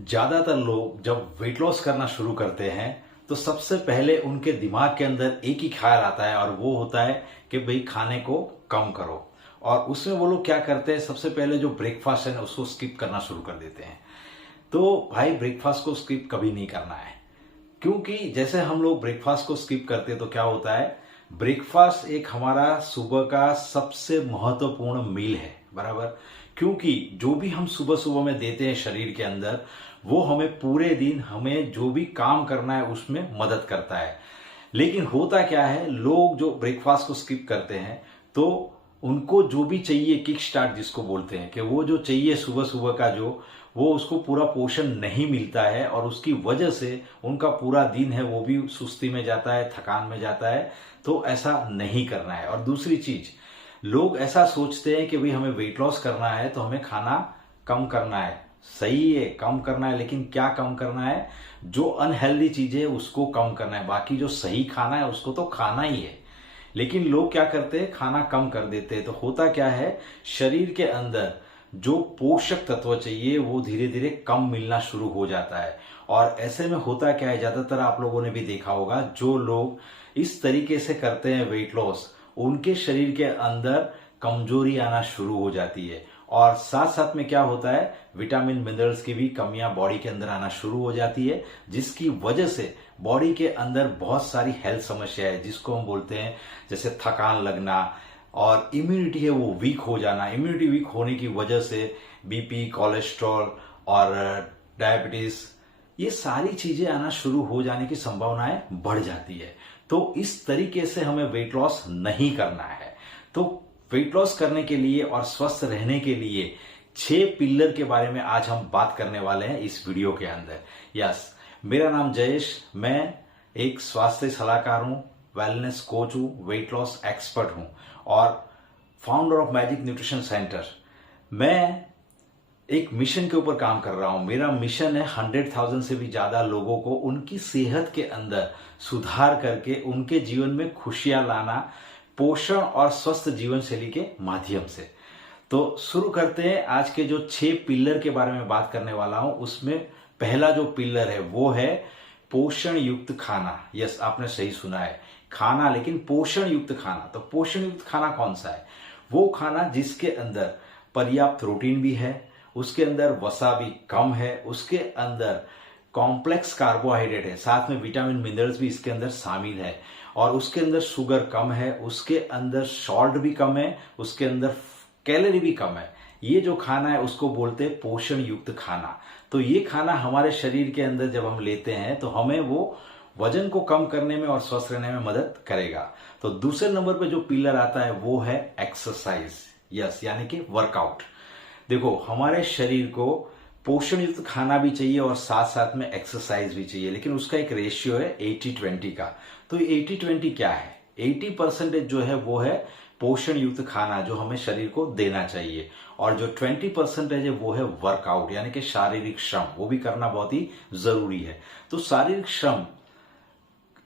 ज्यादातर लोग जब वेट लॉस करना शुरू करते हैं तो सबसे पहले उनके दिमाग के अंदर एक ही ख्याल आता है और वो होता है कि भाई खाने को कम करो। और उसमें वो लोग क्या करते हैं, सबसे पहले जो ब्रेकफास्ट है ना उसको स्किप करना शुरू कर देते हैं। तो भाई ब्रेकफास्ट को स्किप कभी नहीं करना है, क्योंकि जैसे हम लोग ब्रेकफास्ट को स्किप करते हैं तो क्या होता है, ब्रेकफास्ट एक हमारा सुबह का सबसे महत्वपूर्ण मील है, बराबर। क्योंकि जो भी हम सुबह सुबह में देते हैं शरीर के अंदर, वो हमें पूरे दिन हमें जो भी काम करना है उसमें मदद करता है। लेकिन होता क्या है, लोग जो ब्रेकफास्ट को स्किप करते हैं तो उनको जो भी चाहिए, किक स्टार्ट जिसको बोलते हैं, कि वो जो चाहिए सुबह सुबह का जो, वो उसको पूरा पोषण नहीं मिलता है और उसकी वजह से उनका पूरा दिन है वो भी सुस्ती में जाता है, थकान में जाता है। तो ऐसा नहीं करना है। और दूसरी चीज, लोग ऐसा सोचते हैं कि भाई हमें वेट लॉस करना है तो हमें खाना कम करना है। सही है, कम करना है, लेकिन क्या कम करना है? जो अनहेल्दी चीजें है उसको कम करना है, बाकी जो सही खाना है उसको तो खाना ही है। लेकिन लोग क्या करते हैं, खाना कम कर देते हैं। तो होता क्या है, शरीर के अंदर जो पोषक तत्व चाहिए वो धीरे धीरे कम मिलना शुरू हो जाता है। और ऐसे में होता क्या है, ज्यादातर आप लोगों ने भी देखा होगा, जो लोग इस तरीके से करते हैं वेट लॉस, उनके शरीर के अंदर कमजोरी आना शुरू हो जाती है। और साथ साथ में क्या होता है, विटामिन मिनरल्स की भी कमियां बॉडी के अंदर आना शुरू हो जाती है, जिसकी वजह से बॉडी के अंदर बहुत सारी हेल्थ समस्या है, जिसको हम बोलते हैं जैसे थकान लगना, और इम्यूनिटी है वो वीक हो जाना। इम्यूनिटी वीक होने की वजह से बीपी, कोलेस्ट्रॉल और डायबिटीज, ये सारी चीजें आना शुरू हो जाने की संभावनाएं बढ़ जाती है। तो इस तरीके से हमें वेट लॉस नहीं करना है। तो वेट लॉस करने के लिए और स्वस्थ रहने के लिए 6 पिलर के बारे में आज हम बात करने वाले हैं इस वीडियो के अंदर। यस, मेरा नाम जयेश, मैं एक स्वास्थ्य सलाहकार हूं, वेलनेस कोच हूं, वेट लॉस एक्सपर्ट हूं और founder of magic nutrition centre. मैं एक मिशन के ऊपर काम कर रहा हूं। मेरा मिशन है 100,000 से भी ज्यादा लोगों को उनकी सेहत के अंदर सुधार करके उनके जीवन में खुशियां लाना, पोषण और स्वस्थ जीवन शैली के माध्यम से। तो शुरू करते हैं। आज के जो 6 पिलर के बारे में बात करने वाला हूं, उसमें पहला जो पिलर है वो है पोषण युक्त खाना। यस, आपने सही सुना है, खाना, लेकिन पोषण युक्त खाना। तो पोषण युक्त खाना कौन सा है? वो खाना जिसके अंदर पर्याप्त प्रोटीन भी है, उसके अंदर वसा भी कम है, उसके अंदर कॉम्प्लेक्स कार्बोहाइड्रेट है, साथ में विटामिन मिनरल्स भी इसके अंदर शामिल है, और उसके अंदर शुगर कम है, उसके अंदर सॉल्ट भी कम है, उसके अंदर कैलोरी भी कम है। ये जो खाना है उसको बोलते हैं पोषण युक्त खाना। तो ये खाना हमारे शरीर के अंदर जब हम लेते हैं तो हमें वो वजन को कम करने में और स्वस्थ रहने में मदद करेगा। तो दूसरे नंबर पे जो पिलर आता है वो है एक्सरसाइज। यस, यानी कि वर्कआउट। देखो, हमारे शरीर को पोषण युक्त खाना भी चाहिए और साथ साथ में एक्सरसाइज भी चाहिए, लेकिन उसका एक रेशियो है 80-20 का। तो 80-20 क्या है? 80% जो है वो है पोषण युक्त खाना जो हमें शरीर को देना चाहिए, और जो 20% है वो है वर्कआउट, यानी कि शारीरिक श्रम, वो भी करना बहुत ही जरूरी है। तो शारीरिक श्रम,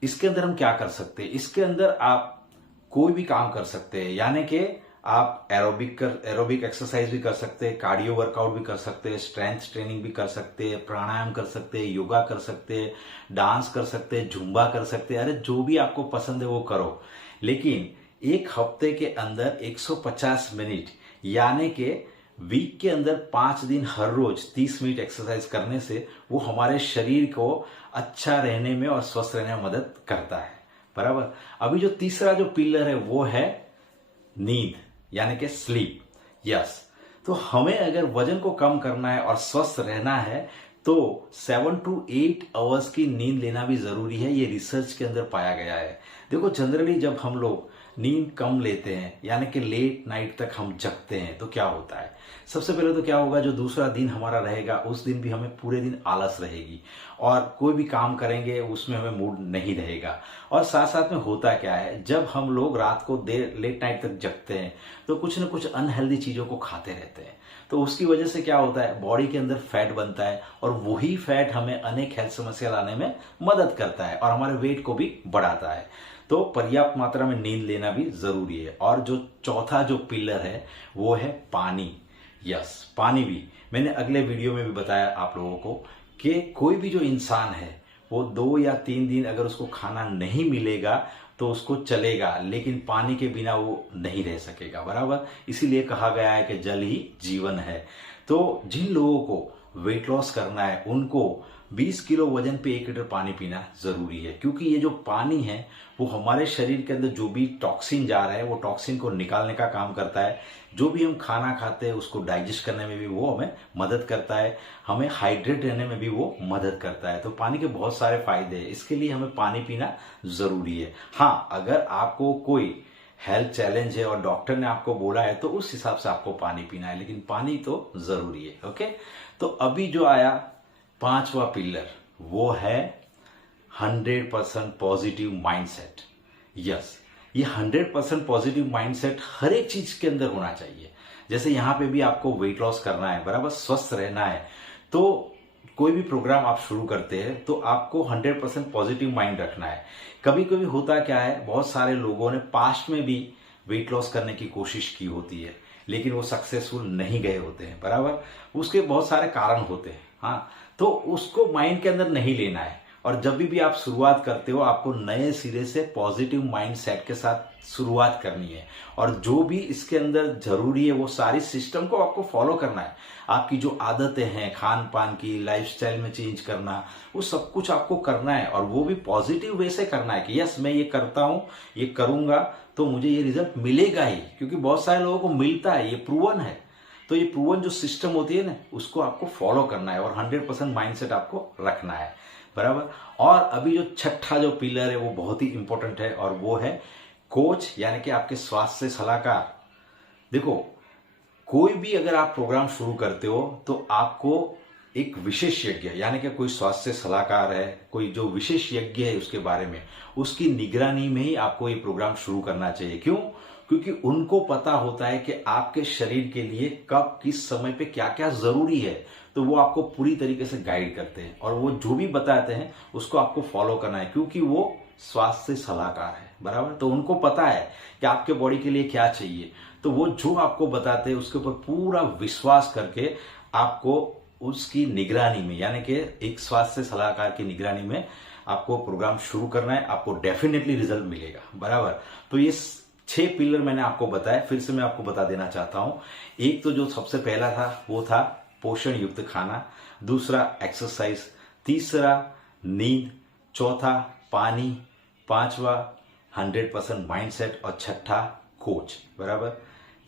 इसके अंदर हम क्या कर सकते हैं? इसके अंदर आप कोई भी काम कर सकते हैं, यानी कि आप एरोबिक एक्सरसाइज भी कर सकते हैं, कार्डियो वर्कआउट भी कर सकते हैं, स्ट्रेंथ ट्रेनिंग भी कर सकते हैं, प्राणायाम कर सकते हैं, योगा कर सकते हैं, डांस कर सकते हैं, जुम्बा कर सकते हैं। अरे जो भी आपको पसंद है वो करो, लेकिन एक हफ्ते के अंदर 150 मिनट, यानी कि वीक के अंदर 5 दिन हर रोज 30 मिनट एक्सरसाइज करने से वो हमारे शरीर को अच्छा रहने में और स्वस्थ रहने में मदद करता है, बराबर। अभी जो तीसरा जो पिलर है वो है नींद, यानी कि स्लीप। यस, तो हमें अगर वजन को कम करना है और स्वस्थ रहना है तो 7 to 8 आवर्स की नींद लेना भी जरूरी है। ये रिसर्च के अंदर पाया गया है। देखो, जनरली जब हम लोग नींद कम लेते हैं, यानी कि लेट नाइट तक हम जगते हैं, तो क्या होता है? सबसे पहले तो क्या होगा, जो दूसरा दिन हमारा रहेगा उस दिन भी हमें पूरे दिन आलस रहेगी और कोई भी काम करेंगे उसमें हमें मूड नहीं रहेगा। और साथ साथ में होता क्या है, जब हम लोग रात को देर लेट नाइट तक जगते हैं तो कुछ न कुछ अनहेल्दी चीजों को खाते रहते हैं। तो उसकी वजह से क्या होता है, बॉडी के अंदर फैट बनता है, और वही फैट हमें अनेक हेल्थ समस्या लाने में मदद करता है और हमारे वेट को भी बढ़ाता है। तो पर्याप्त मात्रा में नींद लेना भी जरूरी है। और जो चौथा जो पिलर है वो है पानी। यस, पानी भी। मैंने अगले वीडियो में भी बताया आप लोगों को कि कोई भी जो इंसान है वो 2 या 3 दिन अगर उसको खाना नहीं मिलेगा तो उसको चलेगा, लेकिन पानी के बिना वो नहीं रह सकेगा, बराबर। इसीलिए कहा गया है कि जल ही जीवन है। तो जिन लोगों को वेट लॉस करना है उनको 20 किलो वजन पे 1 लीटर पानी पीना जरूरी है, क्योंकि ये जो पानी है वो हमारे शरीर के अंदर जो भी टॉक्सिन जा रहा है वो टॉक्सिन को निकालने का काम करता है। जो भी हम खाना खाते हैं उसको डाइजेस्ट करने में भी वो हमें मदद करता है, हमें हाइड्रेट रहने में भी वो मदद करता है। तो पानी के बहुत सारे फायदे हैं, इसके लिए हमें पानी पीना जरूरी है। हाँ, अगर आपको कोई हेल्थ चैलेंज है और डॉक्टर ने आपको बोला है तो उस हिसाब से आपको पानी पीना है, लेकिन पानी तो जरूरी है। ओके, तो अभी जो आया 5वां पिलर वो है 100% पॉजिटिव माइंडसेट। यस, ये 100% पॉजिटिव माइंडसेट हर एक चीज के अंदर होना चाहिए। जैसे यहाँ पे भी आपको वेट लॉस करना है, बराबर, स्वस्थ रहना है, तो कोई भी प्रोग्राम आप शुरू करते हैं तो आपको 100% पॉजिटिव माइंड रखना है। कभी कभी होता क्या है, बहुत सारे लोगों ने पास्ट में भी वेट लॉस करने की कोशिश की होती है लेकिन वो सक्सेसफुल नहीं गए होते हैं, बराबर। उसके बहुत सारे कारण होते हैं। हाँ, तो उसको माइंड के अंदर नहीं लेना है, और जब भी आप शुरुआत करते हो आपको नए सिरे से पॉजिटिव माइंड सेट के साथ शुरुआत करनी है, और जो भी इसके अंदर जरूरी है वो सारी सिस्टम को आपको फॉलो करना है। आपकी जो आदतें हैं खान पान की, लाइफस्टाइल में चेंज करना, वो सब कुछ आपको करना है, और वो भी पॉजिटिव वे से करना है कि यस मैं ये करता हूं, ये करूंगा तो मुझे ये रिजल्ट मिलेगा ही, क्योंकि बहुत सारे लोगों को मिलता है, ये प्रूवन है। तो ये प्रूवन जो सिस्टम होती है ना उसको आपको फॉलो करना है और 100% माइंडसेट आपको रखना है, बराबर। और अभी जो छठा जो पिलर है वो बहुत ही इंपॉर्टेंट है, और वो है कोच, यानी कि आपके स्वास्थ्य सलाहकार। देखो, कोई भी अगर आप प्रोग्राम शुरू करते हो तो आपको एक विशेषज्ञ यानी कि कोई स्वास्थ्य सलाहकार है, कोई जो विशेषज्ञ है उसके बारे में, उसकी निगरानी में ही आपको ये प्रोग्राम शुरू करना चाहिए। क्यों? क्योंकि उनको पता होता है कि आपके शरीर के लिए कब किस समय पे क्या क्या जरूरी है, तो वो आपको पूरी तरीके से गाइड करते हैं, और वो जो भी बताते हैं उसको आपको फॉलो करना है, क्योंकि वो स्वास्थ्य सलाहकार है, बराबर। तो उनको पता है कि आपके बॉडी के लिए क्या चाहिए, तो वो जो आपको बताते हैं उसके ऊपर पूरा विश्वास करके आपको उसकी निगरानी में, यानी कि एक स्वास्थ्य सलाहकार की निगरानी में आपको प्रोग्राम शुरू करना है। आपको डेफिनेटली रिजल्ट मिलेगा, बराबर। तो ये 6 पिलर मैंने आपको बताया, फिर से मैं आपको बता देना चाहता हूं। एक तो जो सबसे पहला था वो था पोषण युक्त खाना, दूसरा एक्सरसाइज, तीसरा नींद, चौथा पानी, पांचवा 100% माइंडसेट, और छठा कोच, बराबर।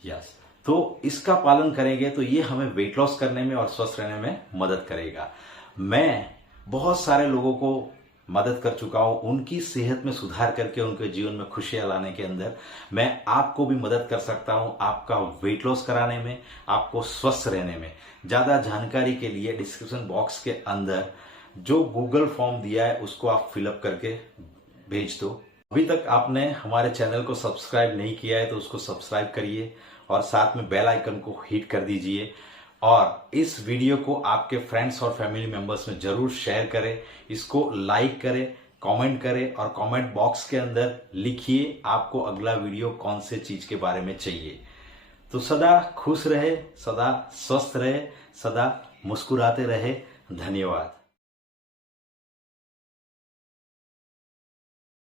यस, तो इसका पालन करेंगे तो ये हमें वेट लॉस करने में और स्वस्थ रहने में मदद करेगा। मैं बहुत सारे लोगों को मदद कर चुका हूं, उनकी सेहत में सुधार करके उनके जीवन में खुशियां लाने के अंदर। मैं आपको भी मदद कर सकता हूं आपका वेट लॉस कराने में, आपको स्वस्थ रहने में। ज्यादा जानकारी के लिए डिस्क्रिप्शन बॉक्स के अंदर जो गूगल फॉर्म दिया है उसको आप फिलअप करके भेज दो। अभी तक आपने हमारे चैनल को सब्सक्राइब नहीं किया है तो उसको सब्सक्राइब करिए, और साथ में बेल आइकन को हिट कर दीजिए, और इस वीडियो को आपके फ्रेंड्स और फैमिली मेंबर्स में जरूर शेयर करें, इसको लाइक करें, कमेंट करें, और कमेंट बॉक्स के अंदर लिखिए आपको अगला वीडियो कौन से चीज के बारे में चाहिए। तो सदा खुश रहे, सदा स्वस्थ रहे, सदा मुस्कुराते रहे। धन्यवाद।